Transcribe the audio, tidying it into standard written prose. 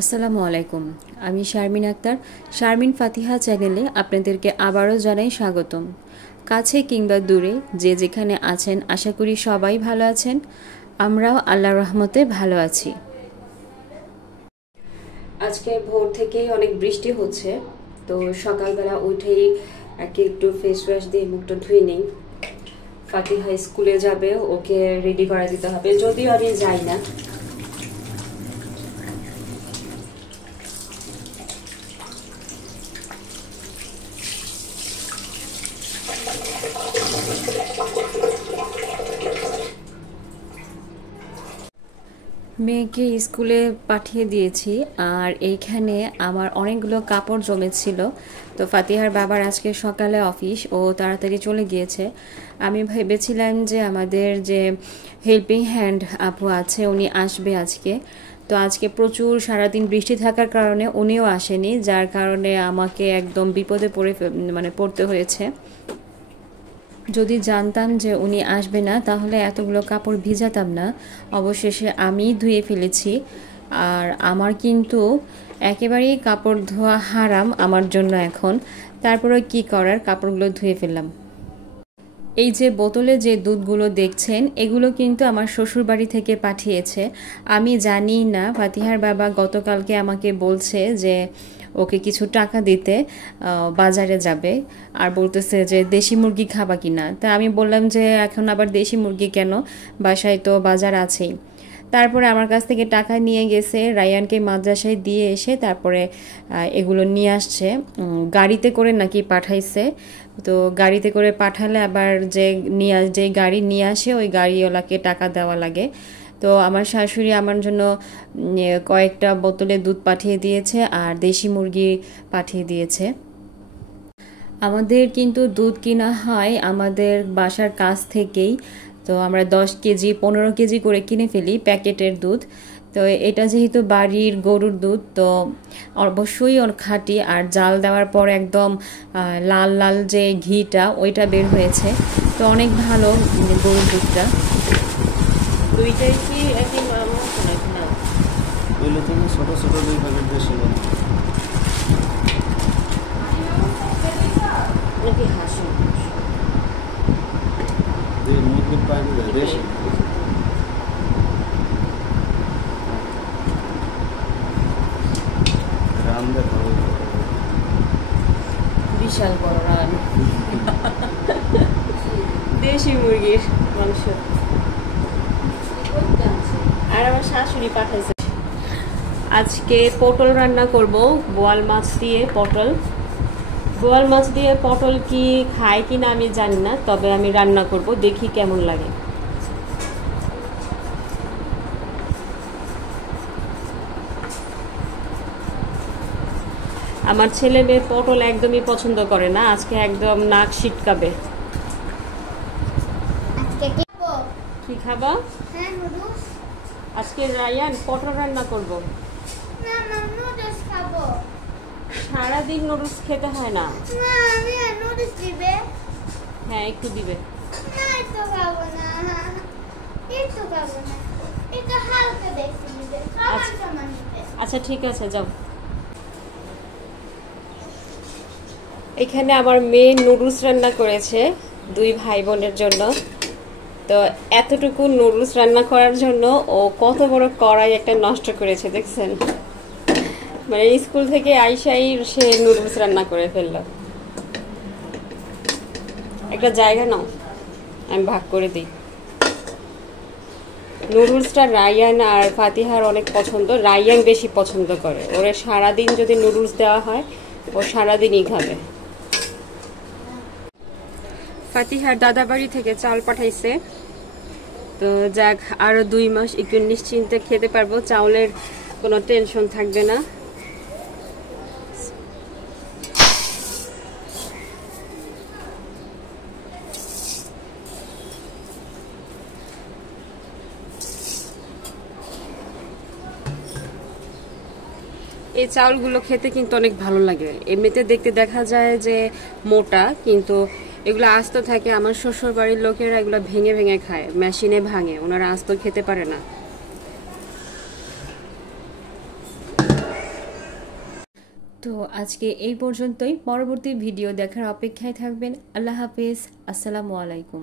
আসসালামু আলাইকুম। আমি শারমিন আক্তার। শারমিন ফাতিহা চ্যানেলে আপনাদেরকে আবারও জানাই স্বাগতম। কাছে কিংবা দূরে যে যেখানে আছেন আশা করি সবাই ভালো আছেন। আমরাও আল্লাহর রহমতে ভালো আছি। আজকে ভোর থেকেই অনেক বৃষ্টি হচ্ছে, তো সকালবেলা উঠেই একটু ফেস ওয়াশ দিয়ে মুখটা ধুয়ে নিই। ফাতিহা স্কুলে যাবে, ওকে রেডি করা দিতে হবে, যদিও আমি যাই না। মেয়েকে স্কুলে পাঠিয়ে দিয়েছি, আর এইখানে আমার অনেকগুলো কাপড় জমেছিল। তো ফাতিহার বাবার আজকে সকালে অফিস, ও তাড়াতাড়ি চলে গিয়েছে। আমি ভেবেছিলাম যে আমাদের যে হেল্পিং হ্যান্ড আপু আছে উনি আসবে আজকে, তো আজকে প্রচুর সারাদিন বৃষ্টি থাকার কারণে উনিও আসেনি, যার কারণে আমাকে একদম বিপদে পড়তে হয়েছে। যদি জানতাম যে উনি আসবে না তাহলে এতগুলো কাপড় ভিজাতাম না, অবশেষে আমি ধুয়ে ফেলেছি। আর আমার কিন্তু একেবারেই কাপড় ধোয়া হারাম আমার জন্য এখন, তারপরে কি করার, কাপড়গুলো ধুয়ে ফেললাম। এই যে বোতলে যে দুধগুলো দেখছেন এগুলো কিন্তু আমার শ্বশুর বাড়ি থেকে পাঠিয়েছে। আমি জানি না, ফাতিহার বাবা গতকালকে আমাকে বলছে যে ওকে কিছু টাকা দিতে বাজারে যাবে, আর বলতেছে যে দেশি মুরগি খাবা কিনা। তা আমি বললাম যে এখন আবার দেশি মুরগি কেন, বাসায় তো বাজার আছেই। তারপরে আমার কাছ থেকে টাকা নিয়ে গেছে, রায়ানকে মাদ্রাসায় দিয়ে এসে তারপরে এগুলো নিয়ে আসছে। গাড়িতে করে নাকি পাঠাইছে, তো গাড়িতে করে পাঠালে আবার যে গাড়ি নিয়ে আসে ওই গাড়িওয়ালাকে টাকা দেওয়া লাগে। তো আমার শাশুড়ি আমার জন্য কয়েকটা বোতলে দুধ পাঠিয়ে দিয়েছে আর দেশি মুরগি পাঠিয়ে দিয়েছে। আমাদের কিন্তু দুধ কিনা হয় আমাদের বাসার কাছ থেকেই, তো আমরা 10 কেজি 15 কেজি করে কিনে ফেলি প্যাকেটের দুধ। তো এটা যেহেতু বাড়ির গরুর দুধ, তো অবশ্যই খাঁটি, আর জাল দেওয়ার পর একদম লাল লাল যে ঘিটা ওইটা বের হয়েছে, তো অনেক ভালো গরুর দুধটা। দুইটাই কি একই নাম নাকি? না, ওইগুলো থেকে ছোটো ছোটো দুই প্যাকেট বেশি নাকি হাসি মুরগির পানি বেশি। রান দেখো, বিশাল বড় রান দেশি মুরগির মাংস। আর আমার শাশুড়ি পাঠাইছে আজকে পটল রান্না করব, বোয়াল মাছ দিয়ে পটল। বোয়াল মাছ দিয়ে পটল কি খায় কিনা আমি জানি না, তবে আমি রান্না করব, দেখি কেমন লাগে। আমার ছেলে মেয়ে পটল একদমই পছন্দ করে না, আজকে একদম নাক সিটকাবে। কি খাবা? আজকে রায়ান পটল রান্না করব। সারাদিন নুডলস খেতে হয় না। হ্যাঁ, একটু দিবে। আচ্ছা ঠিক আছে, যাও। এখানে আমার মেয়ে নুডলস রান্না করেছে 2 ভাই বোনের জন্য। তো এতটুকু নুডলস রান্না করার জন্য ও কত বড় কড়াই একটা নষ্ট করেছে দেখছেন, মানে স্কুল থেকে আইসাই সে নুডলস রান্না করে ফেললো। একটা জায়গা নাও, আমি ভাগ করে দিই। নুডলসটা রায়ান আর ফাতিহার অনেক পছন্দ, রায়ান বেশি পছন্দ করে। ওরে সারাদিন যদি নুডলস দেওয়া হয় ও সারাদিনই খাবে। ফাতিহার দাদা বাড়ি থেকে চাল পাঠাইছে, তো যাক, আরো 2 মাস একটু নিশ্চিন্তে খেতে পারবো, চাউলের কোনো টেনশন থাকবে না। এই চাউলগুলো খেতে কিন্তু অনেক ভালো লাগে, এমনিতে দেখতে দেখা যায় যে মোটা, কিন্তু এগুলো আস্ত থাকে। আমার শ্বশুর বাড়ির লোকেরা এগুলো ভেঙে ভেঙে খায়, মেশিনে ভাঙে, ওনারা আস্ত খেতে পারে না। তো আজকে এই পর্যন্তই, পরবর্তী ভিডিও দেখার অপেক্ষায় থাকবেন। আল্লাহ হাফেজ, আসসালামু আলাইকুম।